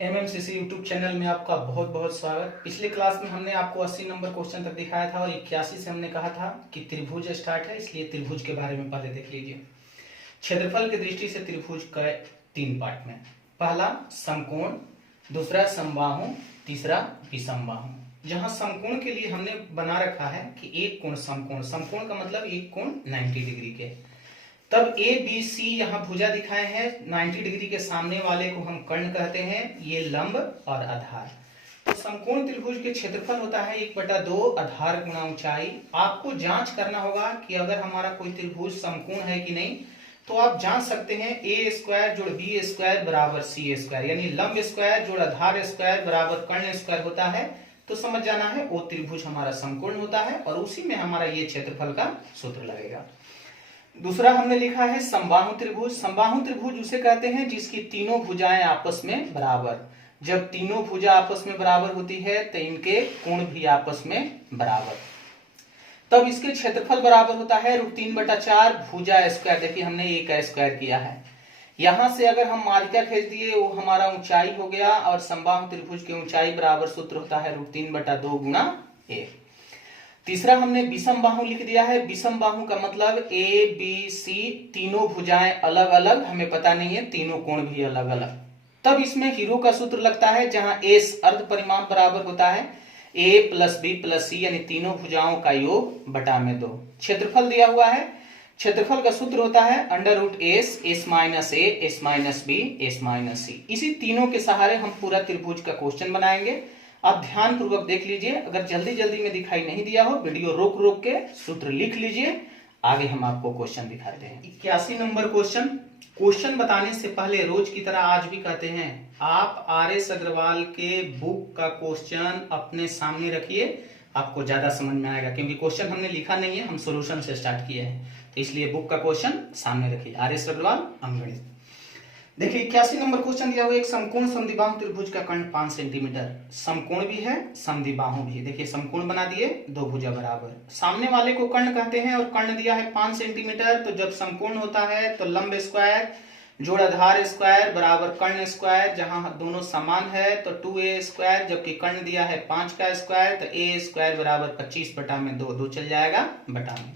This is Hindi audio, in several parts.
एमएमसीसी यूट्यूब चैनल में आपका बहुत बहुत स्वागत। पिछले क्लास में हमने आपको 80 नंबर क्वेश्चन तक दिखाया था और 81 से हमने कहा था कि त्रिभुज स्टार्ट है, इसलिए त्रिभुज के बारे में पहले देख लीजिए। क्षेत्रफल की दृष्टि से त्रिभुज का 3 पार्ट में, पहला समकोण, दूसरा समबाहु, तीसरा विषमबाहु। जहां समकोण के लिए हमने बना रखा है कि एक कोण समकोण, समकोण का मतलब एक कोण 90 डिग्री के। तब ए बी सी यहाँ भुजा दिखाए हैं, 90 डिग्री के सामने वाले को हम कर्ण कहते हैं, ये लंब और आधार। तो समकोण त्रिभुज के क्षेत्रफल होता है 1/2 आधार गुणा ऊंचाई। आपको जांच करना होगा कि अगर हमारा कोई त्रिभुज समकोण है कि नहीं, तो आप जांच सकते हैं ए स्क्वायर जोड़ बी स्क्वायर बराबर सी स्क्वायर, यानी लंब स्क्वायर जोड़ आधार स्क्वायर बराबर कर्ण स्क्वायर होता है। तो समझ जाना है वो त्रिभुज हमारा समकोण होता है और उसी में हमारा ये क्षेत्रफल का सूत्र लगेगा। दूसरा हमने लिखा है समबाहु त्रिभुज। समबाहु त्रिभुज उसे कहते हैं जिसकी तीनों भुजाएं आपस में बराबर। जब तीनों भुजा आपस में बराबर होती है तो इनके कोण भी आपस में बराबर, तब इसके क्षेत्रफल बराबर होता है √3/4 भुजा स्क्वायर। देखिए हमने ए का स्क्वायर किया है, यहां से अगर हम मार्का खींच दिए वो हमारा ऊंचाई हो गया और समबाहु त्रिभुज की ऊंचाई बराबर सूत्र होता है √3/2 गुणा ए। तीसरा हमने विषम बाहु लिख दिया है। विषम बाहु का मतलब ए बी सी तीनों भुजाएं अलग अलग, हमें पता नहीं है तीनों कोण भी अलग अलग। तब इसमें हीरो का सूत्र लगता है जहां एस अर्ध परिमाप बराबर होता है ए प्लस बी प्लस सी, यानी तीनों भुजाओं का योग बटा में 2। क्षेत्रफल दिया हुआ है, क्षेत्रफल का सूत्र होता है √S S minus A S minus B S minus C. इसी तीनों के सहारे हम पूरा त्रिभुज का क्वेश्चन बनाएंगे। आप ध्यान पूर्वक देख लीजिए, अगर जल्दी जल्दी में दिखाई नहीं दिया हो वीडियो रोक रोक के सूत्र लिख लीजिए, आगे हम आपको क्वेश्चन दिखाते हैं। 81 नंबर क्वेश्चन। क्वेश्चन बताने से पहले रोज की तरह आज भी कहते हैं, आप RS अग्रवाल के बुक का क्वेश्चन अपने सामने रखिए, आपको ज्यादा समझ में आएगा। क्योंकि क्वेश्चन हमने लिखा नहीं है, हम सोल्यूशन से स्टार्ट किए हैं, तो इसलिए बुक का क्वेश्चन सामने रखिए। RS अग्रवाल अंकगणित। देखिए 81 नंबर क्वेश्चन दिया हुआ एक समकोण समद्विबाहु त्रिभुज का कर्ण 5 सेंटीमीटर, समकोण भी है समद्विबाहु भी। देखिए समकोण बना दिए, दो भुजा बराबर, सामने वाले को कर्ण कहते हैं और कर्ण दिया है 5 सेंटीमीटर। तो जब समकोण होता है तो लंब स्क्वायर जोड़ आधार स्क्वायर बराबर कर्ण स्क्वायर, जहां दोनों समान है तो 2a स्क्वायर, जबकि कर्ण दिया है 5 का स्क्वायर तो a स्क्वायर बराबर 25/2, 2 चल जाएगा बटा में।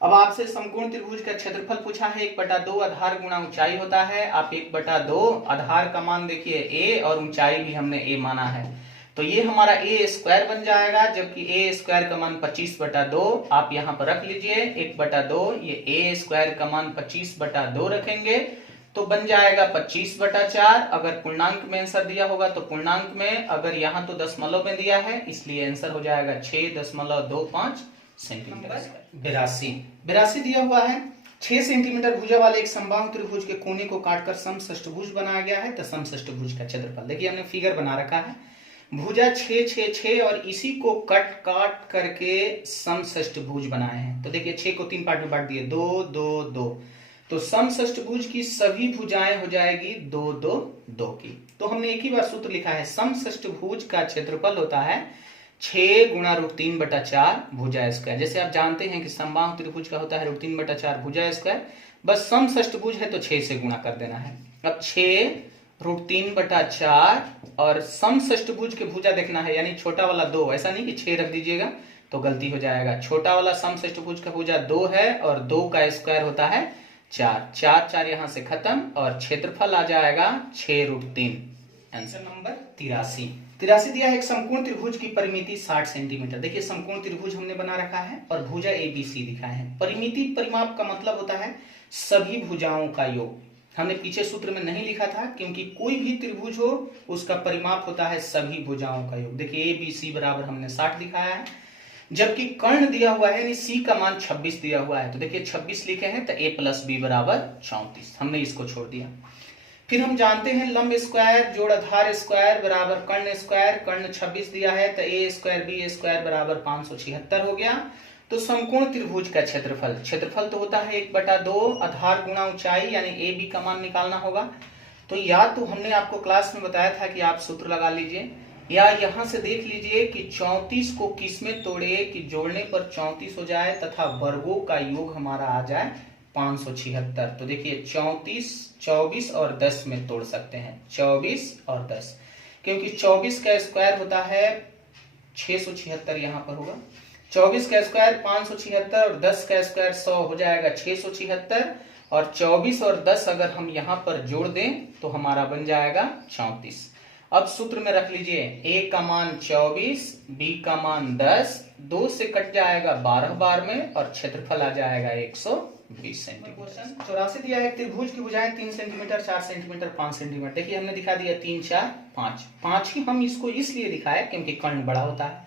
अब आपसे समकोण त्रिभुज का क्षेत्रफल पूछा है 1/2 आधार गुणा ऊंचाई होता है। आप 1/2 आधार का मान देखिए a और ऊंचाई भी हमने a माना है, तो ये हमारा a स्क्वायर बन जाएगा, जबकि a स्क्वायर का मान 25/2 आप यहाँ पर रख लीजिए। 1/2 ये a स्क्वायर का मान 25/2 रखेंगे तो बन जाएगा 25/4। अगर पूर्णांक में आंसर दिया होगा तो पूर्णांक में, अगर यहाँ तो दशमलव में दिया है इसलिए आंसर हो जाएगा 6.25 सेंटीमीटर। 82 दिया हुआ है 6 सेंटीमीटर भुजा वाले एक समबाहु त्रिभुज के कोने को काटकर समषष्ठभुज बनाया गया है। तो समषष्ठभुज का क्षेत्रफल देखिए हमने फिगर बना रखा है, भुजा 6 6 6 और इसी को कट काट करके समषष्ठभुज बनाए हैं। तो देखिए 6 को 3 पार्ट में बांट दिए, 2 2 2, तो समषष्ठभुज की सभी भुजाएं हो जाएगी 2 2 2 की। तो हमने एक ही बार सूत्र लिखा है, समषष्ठभुज का क्षेत्रफल होता है 6 गुणा √3/4 भुजा स्क्वायर। जैसे आप जानते हैं कि समबाहु त्रिभुज का होता है √3/4 भुजा स्क्वायर, बस समषष्ठभुज है तो 6 से गुणा कर देना है। अब 6 √3/4 और समषष्ठभुज के भुजा देखना है, यानी छोटा वाला 2, ऐसा नहीं कि 6 रख दीजिएगा तो गलती हो जाएगा। छोटा वाला समषष्ठभुज का भुजा 2 है और 2 का स्क्वायर होता है 4, 4 4 यहां से खत्म और क्षेत्रफल आ जाएगा 6√3। आंसर नंबर 83 दिया है एक समकोण त्रिभुज की परिमिति 60 सेंटीमीटर। देखिए समकोण त्रिभुज हमने बना रखा है और भुजा ABC दिखाए हैं। परिमिति परिमाप का मतलब होता है सभी भुजाओं का योग। हमने पीछे सूत्र में नहीं लिखा था क्योंकि कोई भी त्रिभुज हो उसका परिमाप होता है सभी भुजाओं का योग। देखिए ABC बराबर हमने 60 दिखाया है, जबकि कर्ण दिया हुआ है यानी C का मान 26 दिया हुआ है। तो देखिए 26 लिखे हैं तो a प्लस b बराबर 34, हमने इसको छोड़ दिया। फिर हम जानते हैं लंब स्क्वायर जोड़ आधार स्क्वायर बराबर कर्ण स्क्वायर, कर्ण 26 दिया है तो a स्क्वायर b स्क्वायर बराबर 576 हो गया। तो समकोण त्रिभुज का क्षेत्रफल तो होता है 1/2 आधार गुणा ऊंचाई, यानी a b का मान निकालना होगा। तो या तो हमने आपको क्लास में बताया था कि आप सूत्र लगा लीजिए, या यहां से देख लीजिए कि 34 को किस में तोड़े कि जोड़ने पर 34 हो जाए तथा वर्गों का योग हमारा आ जाए 576। तो देखिए 34, 24 और 10 में तोड़ सकते हैं, 24 और 10, क्योंकि 24 का स्क्वायर होता है 676, यहाँ पर होगा 24 का स्क्वायर 576 और 10 का स्क्वायर 100 हो जाएगा 676, और 24 और 10 अगर हम यहाँ पर जोड़ दें तो हमारा बन जाएगा 34। अब सूत्र में रख लीजिए, a का मान 24, b का मान 10, 2 से कट जाएगा 12 बार में, और क्षेत्रफल आ जाएगा 120 सेंटीमीटर। 84 दिया है, त्रिभुज की भुजाएं 3 सेंटीमीटर, 4 सेंटीमीटर, 5 सेंटीमीटर। देखिए हमने दिखा दिया 3, 4, 5। 5 ही हम इसको इसलिए दिखाए क्योंकि कर्ण बड़ा होता है।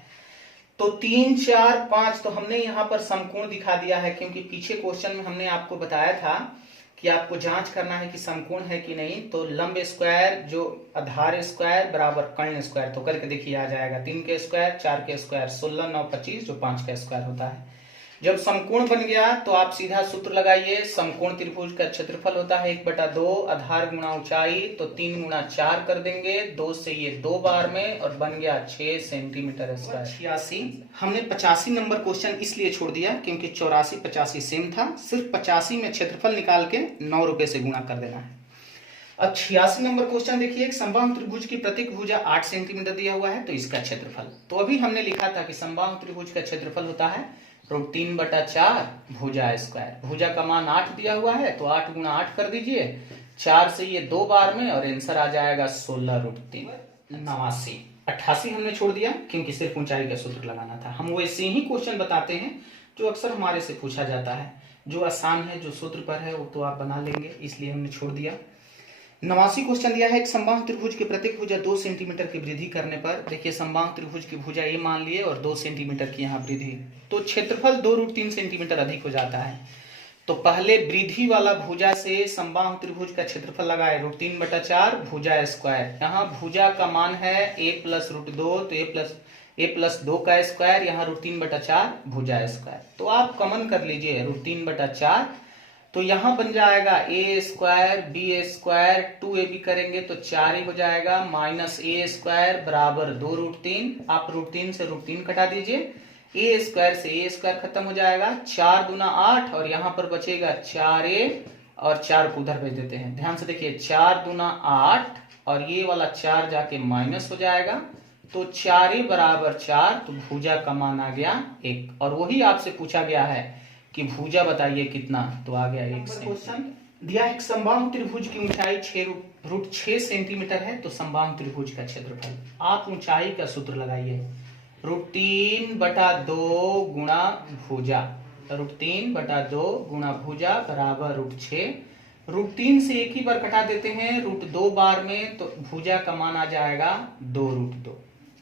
तो 3, 4, 5 तो हमने यहाँ पर समकोण दिखा दिया है, क्योंकि पीछे क्वेश्चन में हमने आपको बताया था कि आपको जांच करना है कि समकोण है कि नहीं। तो लंब स्क्वायर जो आधार स्क्वायर बराबर कर्ण स्क्वायर, तो करके देखिए आ जाएगा 3 के स्क्वायर, 4 के स्क्वायर 16, 9, 25, जो 5 का स्क्वायर होता है। जब समकोण बन गया तो आप सीधा सूत्र लगाइए, समकोण त्रिभुज का क्षेत्रफल होता है 1/2 आधार गुणा ऊंचाई, तो 3 गुणा 4 कर देंगे, 2 से ये 2 बार में, और बन गया 6 सेंटीमीटर स्क्वायर। 86 हमने 85 नंबर क्वेश्चन इसलिए छोड़ दिया क्योंकि 84, 85 सेम था, सिर्फ 85 में क्षेत्रफल निकाल के 9 रुपए से गुणा कर देना है। अब 86 नंबर क्वेश्चन देखिए, एक समबाहु त्रिभुज की प्रत्येक भुजा 8 सेंटीमीटर दिया हुआ है, तो इसका क्षेत्रफल। तो अभी हमने लिखा था कि समबाहु त्रिभुज का क्षेत्रफल होता है √3/4 भुजा स्क्वायर। भुजा का मान 8 दिया हुआ है, तो 8 गुणा 8 कर दीजिए, 4 से ये 2 बार में, और आंसर आ जाएगा 16√3। 89, 88 हमने छोड़ दिया क्योंकि सिर्फ ऊंचाई का सूत्र लगाना था। हम वैसे ही क्वेश्चन बताते हैं जो अक्सर हमारे से पूछा जाता है, जो आसान है, जो सूत्र पर है, वो तो आप बना लेंगे, इसलिए हमने छोड़ दिया। 89 क्वेश्चन दिया है, एक समबाहु त्रिभुज की प्रत्येक भुजा 2 सेंटीमीटर की वृद्धि करने पर, देखिए समबाहु त्रिभुज की भुजा ये मान लिए और 2 सेंटीमीटर की यहाँ वृद्धि, तो क्षेत्रफल 2√3 सेंटीमीटर अधिक हो जाता है। तो पहले वृद्धि वाला भुजा से समबाहु त्रिभुज का क्षेत्रफल लगाए √3/4 भुजा स्क्वायर। यहाँ भुजा का मान है a + √2, तो a + 2 का स्क्वायर, यहाँ √3/4 भुजा स्क्वायर। तो आप कॉमन कर लीजिए √3/4, तो यहां बन जाएगा a square b square, 2ab करेंगे तो 4 ही हो जाएगा, माइनस a स्क्वायर बराबर 2√3। आप √3 से √3 कटा दीजिए, a स्क्वायर से a स्क्वायर खत्म हो जाएगा, 4 दूना 8, और यहाँ पर बचेगा 4a, और 4 को उधर भेज देते हैं। ध्यान से देखिए, 4 दूना 8, और ये वाला 4 जाके माइनस हो जाएगा, तो 4a बराबर 4, तो भुजा का मान आ गया 1। और वही आपसे पूछा गया है कि भुजा बताइए कितना, तो आ गया 1 क्वेश्चन दिया है, एक समबाहु त्रिभुज की ऊंचाई √6 सेंटीमीटर है, तो समबाहु त्रिभुज का क्षेत्रफल। आप ऊंचाई का सूत्र लगाइए, √3/2 गुणा भुजा, √3/2 गुणा भुजा बराबर √6। √3 से एक ही बार कटा देते हैं, √2 बार में, तो भुजा का मान आ जाएगा 2√2।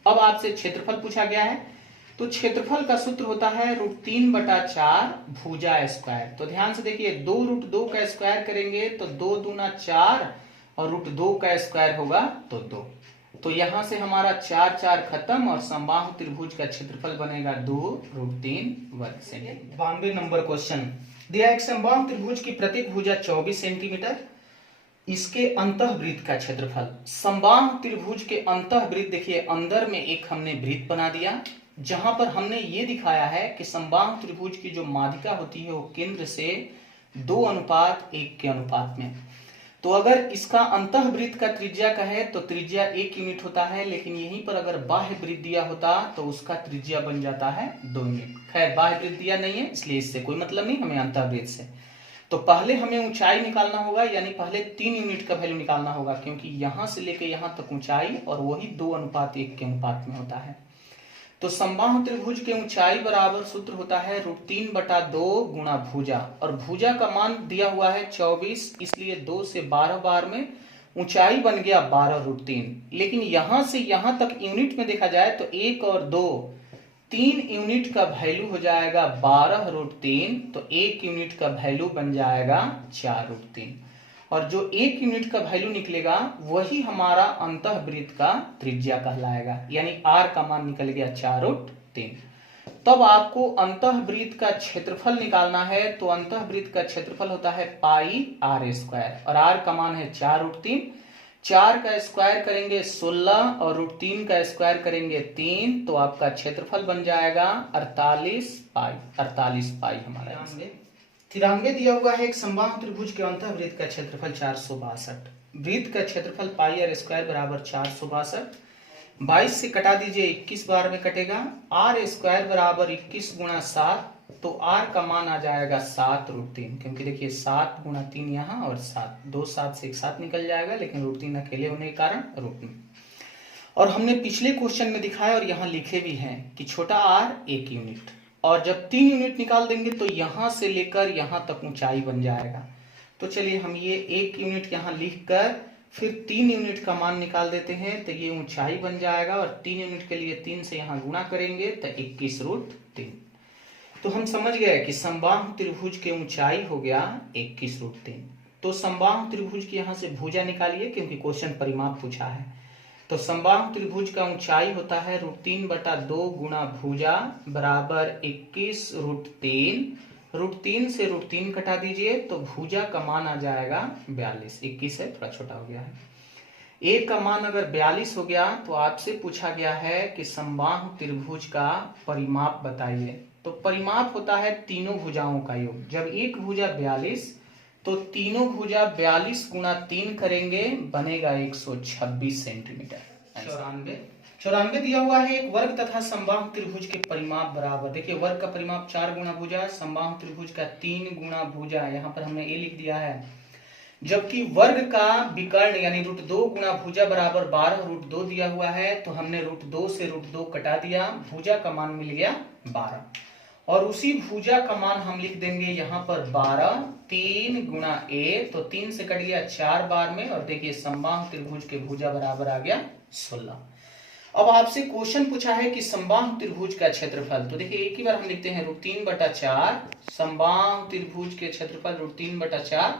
अब आपसे क्षेत्रफल पूछा गया है, तो क्षेत्रफल का सूत्र होता है √3/4 भुजा स्क्वायर। तो ध्यान से देखिए, 2√2 का स्क्वायर करेंगे तो 2 दूना 4, और √2 का स्क्वायर होगा तो 2। तो यहां से हमारा 4, 4 खत्म, और समबाहु त्रिभुज का क्षेत्रफल बनेगा 2√3 वर्ग सेंटीमीटर। 92 नंबर क्वेश्चन दिया, एक समबाहु त्रिभुज की प्रत्येक भुजा 24 सेंटीमीटर, इसके अंतःवृत्त का क्षेत्रफल। समबाहु त्रिभुज के अंतःवृत्त, देखिए अंदर में एक हमने वृत्त बना दिया, जहां पर हमने ये दिखाया है कि समबाहु त्रिभुज की जो माध्यिका होती है वो केंद्र से 2:1 के अनुपात में। तो अगर इसका अंतःवृत्त का त्रिज्या का है तो त्रिज्या 1 यूनिट होता है, लेकिन यहीं पर अगर बाह्य वृत्त दिया होता तो उसका त्रिज्या बन जाता है 2 यूनिट। खैर बाह्य वृत्त दिया नहीं है, इसलिए इससे कोई मतलब नहीं हमें अंतःवृत्त से। तो पहले हमें ऊंचाई निकालना होगा, यानी पहले 3 यूनिट का वैल्यू निकालना होगा, क्योंकि यहां से लेके यहां तक ऊंचाई, और वही 2:1 के अनुपात में होता है। तो समबाहु त्रिभुज के ऊंचाई बराबर सूत्र होता है √3/2 गुणा भुजा, और भुजा का मान दिया हुआ है 24, इसलिए 2 से 12 बार में ऊंचाई बन गया 12√3। लेकिन यहां से यहां तक यूनिट में देखा जाए तो 1 और 2, 3 यूनिट का वैल्यू हो जाएगा 12√3, तो 1 यूनिट का वैल्यू बन जाएगा 4√3, और जो 1 यूनिट का वैल्यू निकलेगा वही हमारा अंतःवृत्त का त्रिज्या कहलाएगा, यानी r का मान निकल गया 4√3। तब आपको अंतःवृत्त का क्षेत्रफल निकालना है, तो अंतःवृत्त का क्षेत्रफल होता है πr², और r का मान है 4√3। 4 का स्क्वायर करेंगे 16, और √3 का स्क्वायर करेंगे 3, तो आपका क्षेत्रफल बन जाएगा 48 पाई हमारा। 93 दिया हुआ है एक समबाहु त्रिभुज के अंतःवृत्त का क्षेत्रफल 462, वृत्त का क्षेत्रफल पाई आर स्क्वायर बराबर 462, 22 से कटा दीजिए 21 बार में कटेगा, आर स्क्वायर बराबर 21 गुणा 7, तो आर का मान आ जाएगा 7√3, क्योंकि देखिए 7 गुणा 3 यहाँ और 7, 2 7 से एक 7 निकल जाएगा, लेकिन √3 अकेले होने के कारण √3। और हमने पिछले क्वेश्चन में दिखाया और यहाँ लिखे भी हैं कि छोटा आर 1 यूनिट, और जब 3 यूनिट निकाल देंगे तो यहां से लेकर यहां तक ऊंचाई बन जाएगा। तो चलिए हम ये 1 यूनिट यहाँ लिखकर फिर 3 यूनिट का मान निकाल देते हैं, तो ये ऊंचाई बन जाएगा, और 3 यूनिट के लिए 3 से यहाँ गुणा करेंगे तो 21√3। तो हम समझ गए कि समबाहु त्रिभुज की ऊंचाई हो गया 21√3। तो समबाहु त्रिभुज की यहाँ से भुजा निकालिए, क्योंकि क्वेश्चन परिमाप पूछा है। तो समबाहु त्रिभुज का ऊंचाई होता है √3/2 गुणा भुजा बराबर 21√3। √3 से √3 कटा दीजिए तो भुजा का मान आ जाएगा 42। 21 है, थोड़ा छोटा हो गया है। ए का मान अगर 42 हो गया तो आपसे पूछा गया है कि समबाहु त्रिभुज का परिमाप बताइए। तो परिमाप होता है तीनों भुजाओं का योग। जब एक भुजा 42 तो तीनों भुजा 42 गुणा 3 करेंगे, बनेगा 126 सेंटीमीटर। 94 दिया हुआ है एक वर्ग तथा समबाहु त्रिभुज के परिमाप बराबर। देखिए वर्ग का परिमाप 4 गुणा भुजा, समबाहु त्रिभुज का 3 गुणा भुजा, यहाँ पर हमने ए लिख दिया है। जबकि वर्ग का विकर्ण यानी √2 गुणा भुजा बराबर 12, √2 दिया हुआ है, तो हमने √2 से √2 कटा दिया, भुजा का मान मिल गया 12, और उसी भुजा का मान हम लिख देंगे यहाँ पर 12। 3 गुणा ए, तो 3 से कट गया 4 बार में, और देखिए समबाहु त्रिभुज के भुजा बराबर आ गया 16। अब आपसे क्वेश्चन पूछा है कि समबाहु त्रिभुज का क्षेत्रफल, तो देखिए एक ही बार हम लिखते हैं √3/4, समबाहु त्रिभुज के क्षेत्रफल √3/4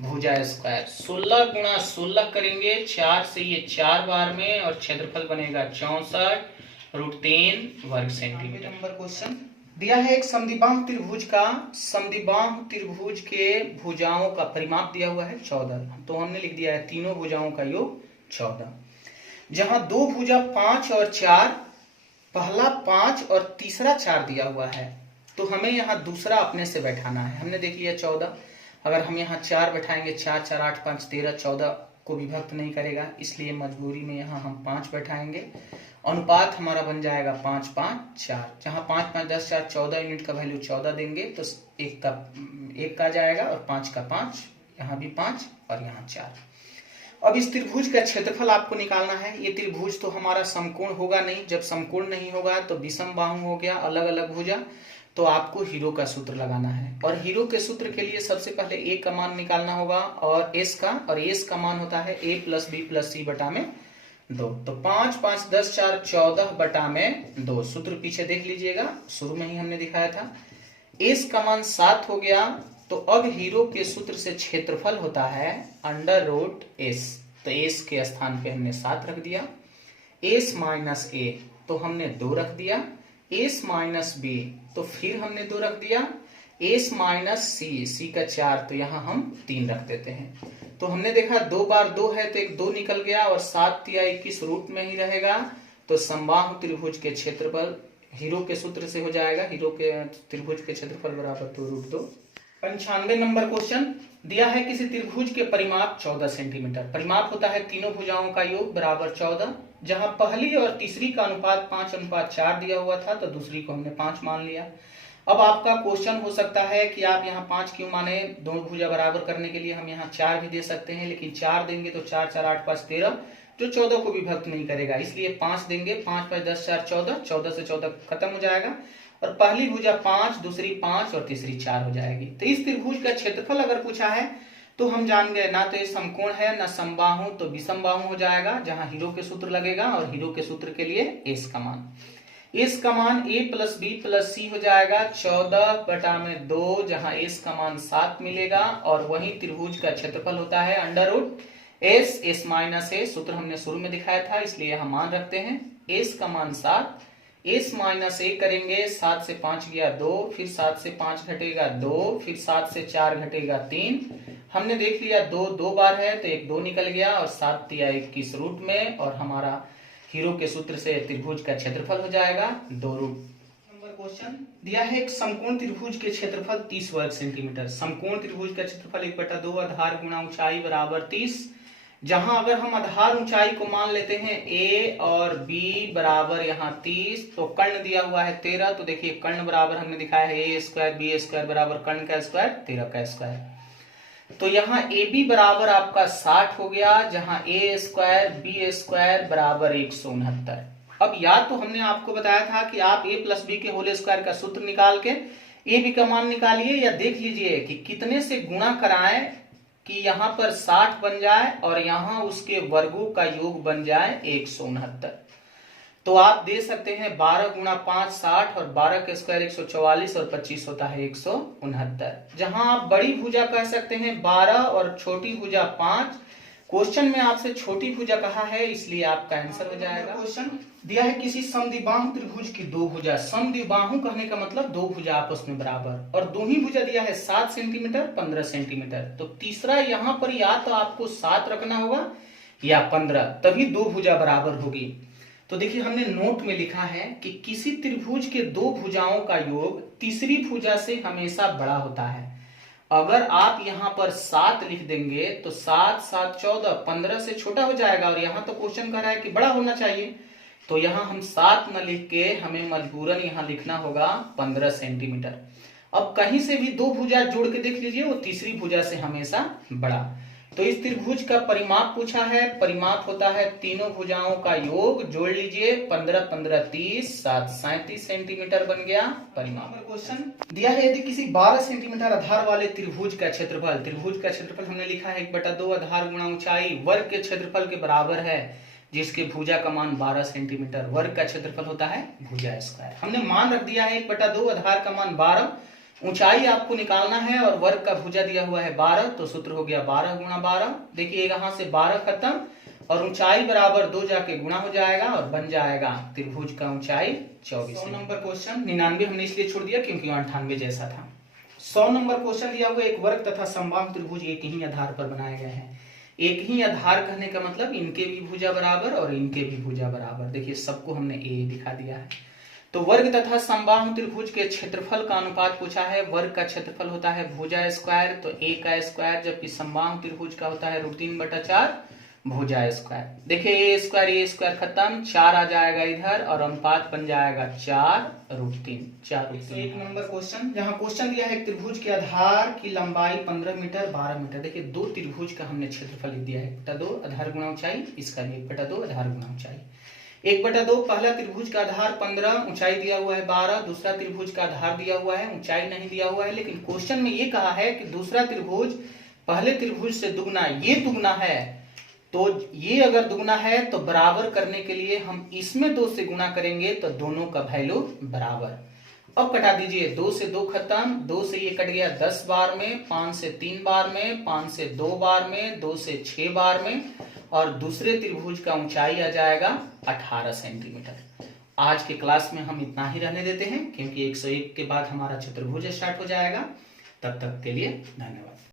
भुजा स्क्वायर, 16 गुणा 16 करेंगे, 4 से ये 4 बार में, और क्षेत्रफल बनेगा 64 √3 वर्ग सेंटीमीटर। नंबर क्वेश्चन दिया है एक समद्विबाहु त्रिभुज का, समद्विबाहु त्रिभुज के भुजाओं का परिमाप दिया हुआ है 14, तो हमने लिख दिया है तीनों भुजाओं का योग 14। जहां दो भुजा 5 और 4, पहला 5 और तीसरा 4 दिया हुआ है, तो हमें यहाँ दूसरा अपने से बैठाना है। हमने देख लिया 14, अगर हम यहाँ 4 बैठाएंगे, 4 4 8 5 13, 14 को विभक्त नहीं करेगा, इसलिए मजबूरी में यहाँ हम 5 बैठाएंगे। अनुपात हमारा बन जाएगा 5 5 4, जहां 5 5 10 4 14 यूनिट का वैल्यू 14 देंगे तो 1 का जाएगा, और 5 का 5, यहाँ भी 5 और यहाँ 4। अब इस त्रिभुज का क्षेत्रफल आपको निकालना है। ये त्रिभुज तो हमारा समकोण होगा नहीं, जब समकोण नहीं होगा तो विषम बाहु हो गया, अलग अलग भुजा, तो आपको हीरो का सूत्र लगाना है। और हीरो के सूत्र के लिए सबसे पहले ए का मान निकालना होगा और एस का, और एस का मान होता है a + b + c बटा में 2। तो 5 5 10 4 14 बटा में 2, सूत्र पीछे देख लीजिएगा, शुरू में ही हमने दिखाया था। एस का मान 7 हो गया, तो अब हीरो के सूत्र से क्षेत्रफल होता है √s, तो एस के स्थान पे हमने 7 रख दिया। एस माइनस ए, तो हमने 2 रख दिया। एस माइनस बी, तो फिर हमने 2 रख दिया। एस माइनस सी, सी का 4, तो यहाँ हम 3 रख देते हैं। तो हमने देखा 2 बार 2 है तो एक 2 निकल गया, और 7 या 21 रूट में ही रहेगा। तो समबाहु त्रिभुज के क्षेत्रफल हीरो के सूत्र से हो जाएगा, हीरो के त्रिभुज के क्षेत्रफल बराबर 2√2। 95 नंबर क्वेश्चन दिया है किसी त्रिभुज के परिमाप 14 सेंटीमीटर। परिमाप होता है तीनों भुजाओं का योग बराबर 14। जहां पहली और तीसरी का अनुपात 5:4 दिया हुआ था, तो दूसरी को हमने 5 मान लिया। अब आपका क्वेश्चन हो सकता है कि आप यहाँ 5 क्यों माने, दोनों भुजा बराबर करने के लिए हम यहाँ 4 भी दे सकते हैं, लेकिन 4 देंगे तो 4 4 8 5 13, जो 14 को विभक्त नहीं करेगा, इसलिए 5 देंगे। 5 5 10 4 14, 14 से 14 खत्म हो जाएगा, और पहली भुजा 5, दूसरी 5 और तीसरी 4 हो जाएगी। तो इस त्रिभुज का क्षेत्रफल अगर पूछा है तो हम जान गए, ना तो ये समकोण है ना समबाहु, तो विषम बाहु हो जाएगा, जहां हीरो के सूत्र लगेगा, और हीरो के सूत्र के लिए एस का मान a + b + c हो जाएगा 14 बटा में 2, जहां एस का मान 7 मिलेगा। और वही त्रिभुज का क्षेत्रफल होता है √s, s माइनस ए, सूत्र हमने शुरू में दिखाया था, इसलिए यहां मान रखते हैं। एस का मान 7, एस माइनस ए करेंगे, 7 से 5 गया 2, फिर 7 से 5 घटेगा 2, फिर 7 से 4 घटेगा 3। हमने देख लिया 2 2 बार है तो एक 2 निकल गया, और 7 या 21 रूट में, और हमारा हीरो के सूत्र से त्रिभुज का क्षेत्रफल हो जाएगा 2√। नंबर क्वेश्चन दिया है एक समकोण त्रिभुज के क्षेत्रफल 30 वर्ग सेंटीमीटर। समकोण त्रिभुज का क्षेत्रफल 1/2 आधार गुणा ऊंचाई बराबर 30, जहां अगर हम आधार ऊंचाई को मान लेते हैं a और b बराबर यहाँ 30, तो कर्ण दिया हुआ है 13। तो देखिए कर्ण बराबर हमने दिखाया है a स्क्वायर b स्क्वायर बराबर कर्ण का स्क्वायर 13 का स्क्वायर। तो यहाँ ए बी बराबर आपका 60 हो गया, जहां a स्क्वायर b स्क्वायर बराबर 169। अब या तो हमने आपको बताया था कि आप a प्लस बी के होल स्क्वायर का सूत्र निकाल के ए बी का मान निकालिए, या देख लीजिए कि कितने से गुणा कराएं कि यहां पर 60 बन जाए और यहां उसके वर्गों का योग बन जाए 169। तो आप दे सकते हैं 12 गुणा 5 60 और 12 का स्क्वायर 144 और 25 होता है 169। जहां आप बड़ी भुजा कह सकते हैं 12 और छोटी भुजा 5। क्वेश्चन में आपसे छोटी भुजा कहा है, इसलिए आपका आंसर हो जाएगा। क्वेश्चन दिया है किसी समद्विबाहु त्रिभुज की दो भुजा। समद्विबाहु कहने का मतलब दो भुजा आपस में बराबर, और दो ही भुजा दिया है 7 सेंटीमीटर 15 सेंटीमीटर। तो तीसरा यहाँ पर या तो आपको 7 रखना होगा या 15, तभी दो भुजा बराबर होगी। तो देखिए हमने नोट में लिखा है कि किसी त्रिभुज के दो भुजाओं का योग तीसरी भुजा से हमेशा बड़ा होता है। अगर आप यहाँ पर 7 लिख देंगे तो 7 7 14 15 से छोटा हो जाएगा, और यहाँ तो क्वेश्चन कर रहा है कि बड़ा होना चाहिए। तो यहाँ हम 7 न लिख के हमें मजबूरन यहाँ लिखना होगा 15 सेंटीमीटर। अब कहीं से भी दो भुजा जोड़ के देख लीजिए, वो तीसरी भुजा से हमेशा बड़ा। तो इस त्रिभुज का परिमाप पूछा है। परिमाप होता है तीनों भुजाओं का योग, जोड़ लीजिए 15 15 30 7 37 सेंटीमीटर बन गया परिमाप। क्वेश्चन दिया है यदि किसी 12 सेंटीमीटर आधार वाले त्रिभुज का क्षेत्रफल हमने लिखा है 1/2 आधार गुणा ऊंचाई वर्ग के क्षेत्रफल के बराबर है, जिसके भुजा का मान 12 सेंटीमीटर। वर्ग का क्षेत्रफल होता है भुजा स्क्वायर। हमने मान रख दिया है 1/2, आधार का मान 12, ऊंचाई आपको निकालना है और वर्ग का भुजा दिया हुआ है 12, तो सूत्र हो गया 12 गुणा 12। देखिए यहाँ से 12 खत्म और ऊंचाई बराबर 2 जाके गुणा हो जाएगा और बन जाएगा त्रिभुज का ऊंचाई 24। 100 नंबर क्वेश्चन। 99 हमने इसलिए छोड़ दिया क्योंकि 98 जैसा था। 100 नंबर क्वेश्चन दिया हुआ एक वर्ग तथा समबाहु त्रिभुज एक ही आधार पर बनाए गए हैं। एक ही आधार कहने का मतलब इनके भी भुजा बराबर और इनके भी भुजा बराबर। देखिए सबको हमने ए दिखा दिया है। तो वर्ग तथा समबाहु त्रिभुज के क्षेत्रफल का अनुपात पूछा है। वर्ग का क्षेत्रफल होता है भुजा स्क्वायर, तो ए का स्क्वायर, जबकि समबाहु त्रिभुज का होता है √3/4 भुजा स्क्वायर। देखिए ए स्क्वायर खत्म, 4 आ जाएगा इधर और अनुपात बन जाएगा 4√3। 1 नंबर क्वेश्चन, जहां क्वेश्चन दिया है एक त्रिभुज के आधार की लंबाई 15 मीटर 12 मीटर। देखिए दो त्रिभुज का हमने क्षेत्रफल लिख दिया है 1/2 आधार गुणा ऊंचाई, इसका भी 1/2 आधार गुणा ऊंचाई। 1/2 पहला त्रिभुज का आधार 15, ऊंचाई दिया हुआ है 12। दूसरा त्रिभुज का आधार दिया हुआ है, ऊंचाई नहीं दिया हुआ है, लेकिन क्वेश्चन में ये कहा है कि दूसरा त्रिभुज पहले त्रिभुज से दुगना, ये दुगना है। तो ये अगर दुगना है तो बराबर करने के लिए हम इसमें 2 से गुणा करेंगे, तो दोनों का वैल्यू बराबर। अब कटा दीजिए, 2 से 2 खत्म, 2 से ये कट गया 10 बार में, 5 से 3 बार में, 5 से 2 बार में, 2 से 6 बार में, और दूसरे त्रिभुज का ऊंचाई आ जाएगा 18 सेंटीमीटर। आज के क्लास में हम इतना ही रहने देते हैं, क्योंकि 101 के बाद हमारा चतुर्भुज स्टार्ट हो जाएगा। तब तक के लिए धन्यवाद।